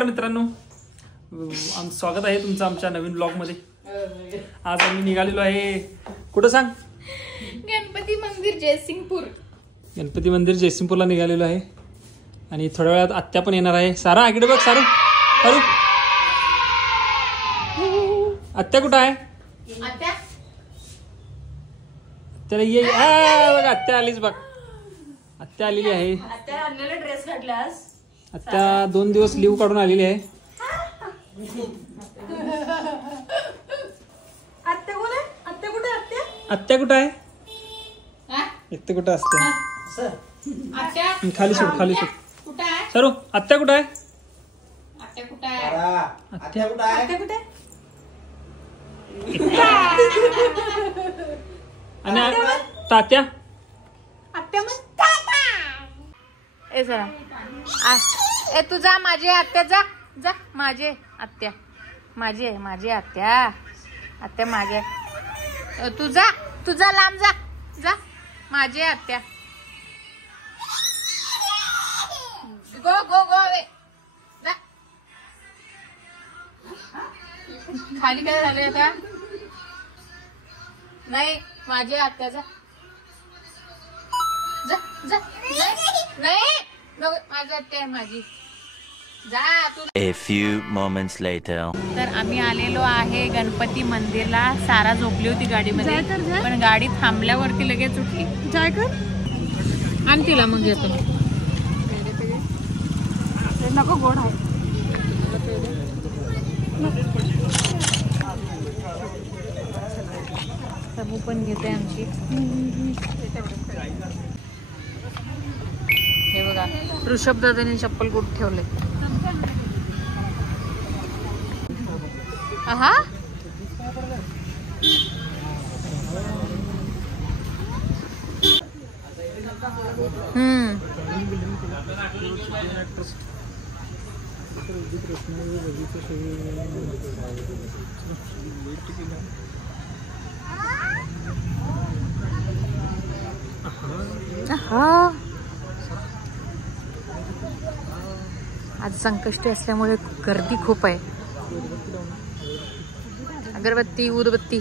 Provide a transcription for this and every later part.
नमस्कार मित्रांनो, स्वागत आहे तुमचं आमच्या नवीन ब्लॉग मध्ये। आज आम्ही निघालेलो आहे कुठं सांग? गणपती मंदिर जयसिंगपूर। गणपती मंदिर जयसिंगपूरला निघालेलो आहे आणि थोड्या वेळात आत्या पण येणार आहे। सारा इकडे बघ, सारू सारू आत्या कुठं आहे? आत्या त्याला ये बघ, आत्या आलीच बघ, आत्या आलेली आहे। आत्या आणलेला ड्रेस घातलास? आत्या 2 दिवस लीव काढून आलेली आहे। आत्या कोण आहे? आत्या कुठे? आत्या आत्या कुठं आहे? इथे कुठं असते? आत्या खाली सोड, खाली सोड। कुठे आहे? सरू आत्या कुठं आहे? आत्या कुठे आहे? आत्या कुठं आहे? आत्या कुठे? आणि तात्या आत्या मग ए जरा ए तू जा, माझी आत्या जा जा, माझे आत्या माझी आहे, माझी आत्या आत्या माझे तू जा, तुझा लांब जा जा, माझी आत्या गो गो गो वे जा। खाली काय झालंय आता? नाही, माझी आत्या जा जा जा, नाही माझी आत्या आहे, माझी जा तू। A few moments later. तर आम्ही आलेलो आहे गणपती मंदिरला। सारा झोपली होती गाडीमध्ये, पण गाडी थांबल्यावरती लगेच उठली। जाय कर आणि तिला मग येतो नको, गोड आहे सबू पण घेते आमची। हे बघा, ऋषभ दादाने चप्पल कुठे ठेवले? आहा आज संकष्टी असल्यामुळे गर्दी खूप आहे। अगरबत्ती, उदबत्ती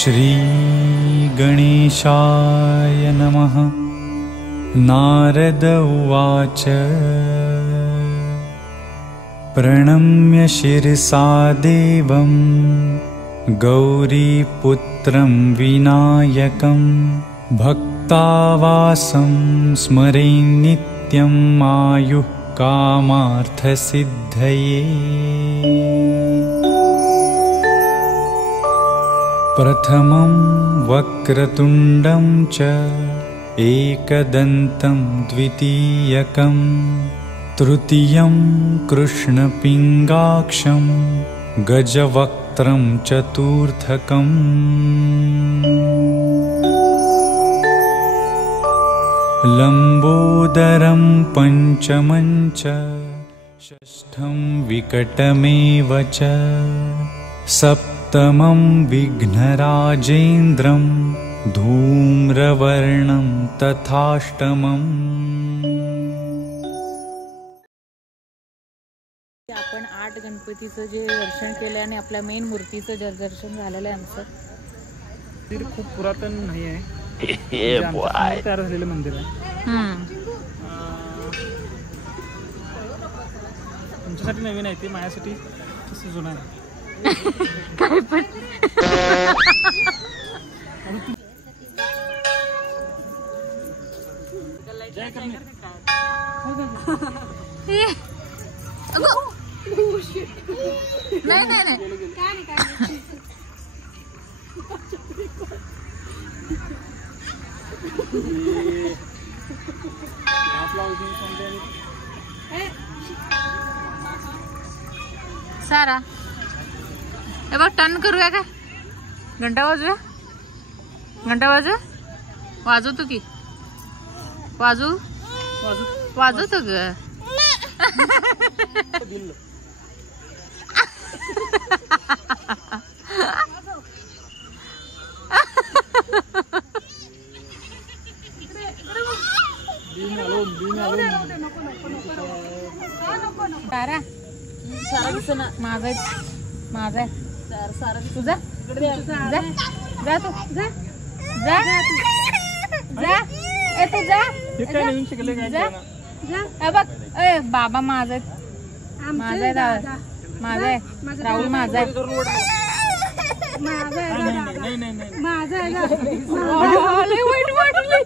श्री गणेशाय नमः। नारद उवाच प्रणम्य शिरसा देवं गौरीपुत्रं विनायकं भक्तावासं स्मरेन् नित्यं आयुः कामार्थसिद्धये। प्रथमं वक्रतुण्डं च एकदन्तं द्वितीयकं तृतीयं कृष्णपिङ्गाक्षं गजवक्त्रं चतुर्थकम् लम्बोदरं पञ्चमं च षष्ठं विकटमेव च सप्तमं विघ्नराजेन्द्रं धूम्रवर्णं तथाष्टमम्। आपण 8 गणपतीचं जे दर्शन केलं आणि आपल्या मेन मूर्तीचं दर्शन झालेलं आहे आमचं. खूप पुरातन नाही आहे, तयार झालेलं मंदिर आहे. तुमच्यासाठी नवीन आहे ते, माझ्यासाठी तसं जुनं आहे. काय पण नाही नाही नाही सारा हे बघ टर्न करूया का? घंटा वाजूया, घंटा वाजवतो की वाजवतो ग. सारा माझा तुझा जा तू जा ए तू जा बघ. ए बाबा माझा आहे राहुल माझा आहे. वाईट वाटलं.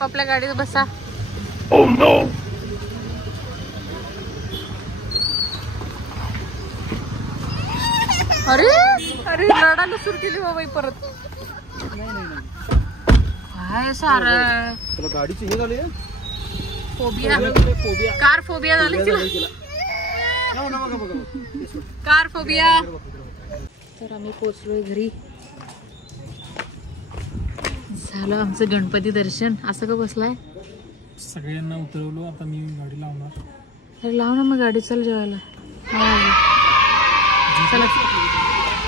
आपल्या गाडीत बसा. Oh no! अरे अरे रडायला सुरू केली बाबा परत. काय सारं तुला गाडीची हे झाली, फोबिया, कार फोबिया झाली तिला, कार फोबिया. तर आम्ही पोचलोय घरी. झालं आमचं गणपती दर्शन. असं का बसलाय? सगळ्यांना उतरवलो, आता मी गाडी लावणार. अरे लाव ना मग गाडी, चल जेवायला. चला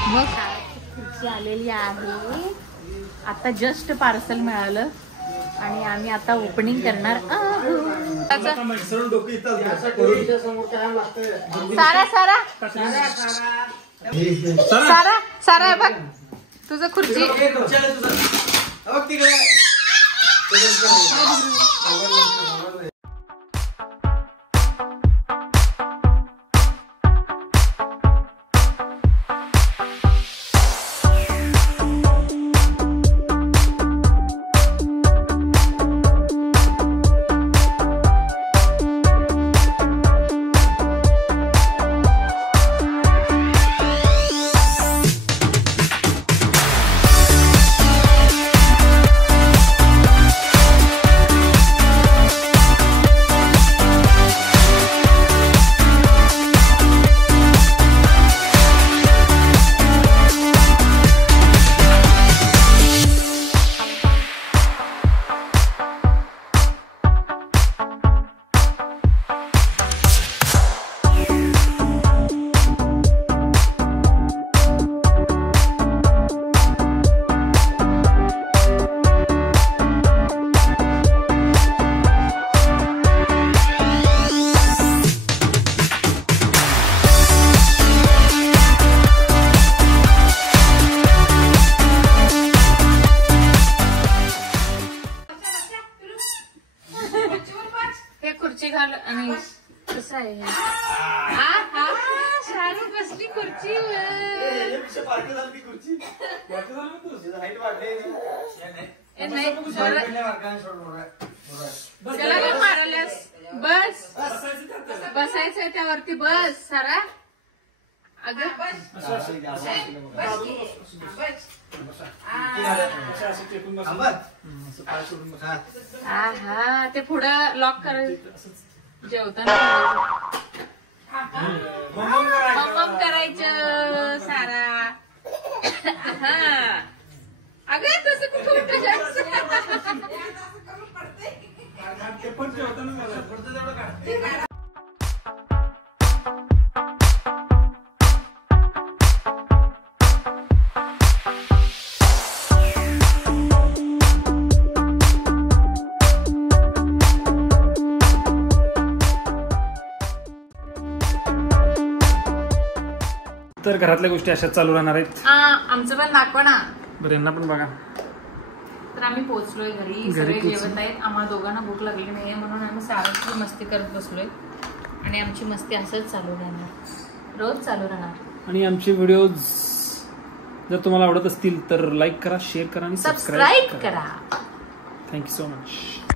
मग खुर्ची आलेली आहे. आता जस्ट पार्सल मिळालं आणि आम्ही आता ओपनिंग करणार. सारा सारा सारा सारा बघ तुझं खुर्ची. घाल आणि कसं आहे शाहरुख बसली खुर्चीवर. त्याला काय मारायलास? बस बसायचंय त्यावरती बस. सारा हा ते पुढं लॉक करायचं जेवताना मम्मम करायचं सारा. हा अगं तसं कुठं तर घरातल्या गोष्टी अशाच चालू राहणार आहेत. आमचं पण दाखवा ना. बरं यांना पण बघा. तर आम्ही पोहोचलोय घरी. सगळे जेवत आहेत. आम्हाला दोघांना भूक लागली नाहीये म्हणून आम्ही सारखी मस्ती करत बसलोय आणि आमची मस्ती असंच चालू राहणार, रोज चालू राहणार. आणि आमचे व्हिडिओज जर तुम्हाला आवडत असतील तर लाईक करा, शेअर करा आणि सबस्क्राईब करा. Thank you so much.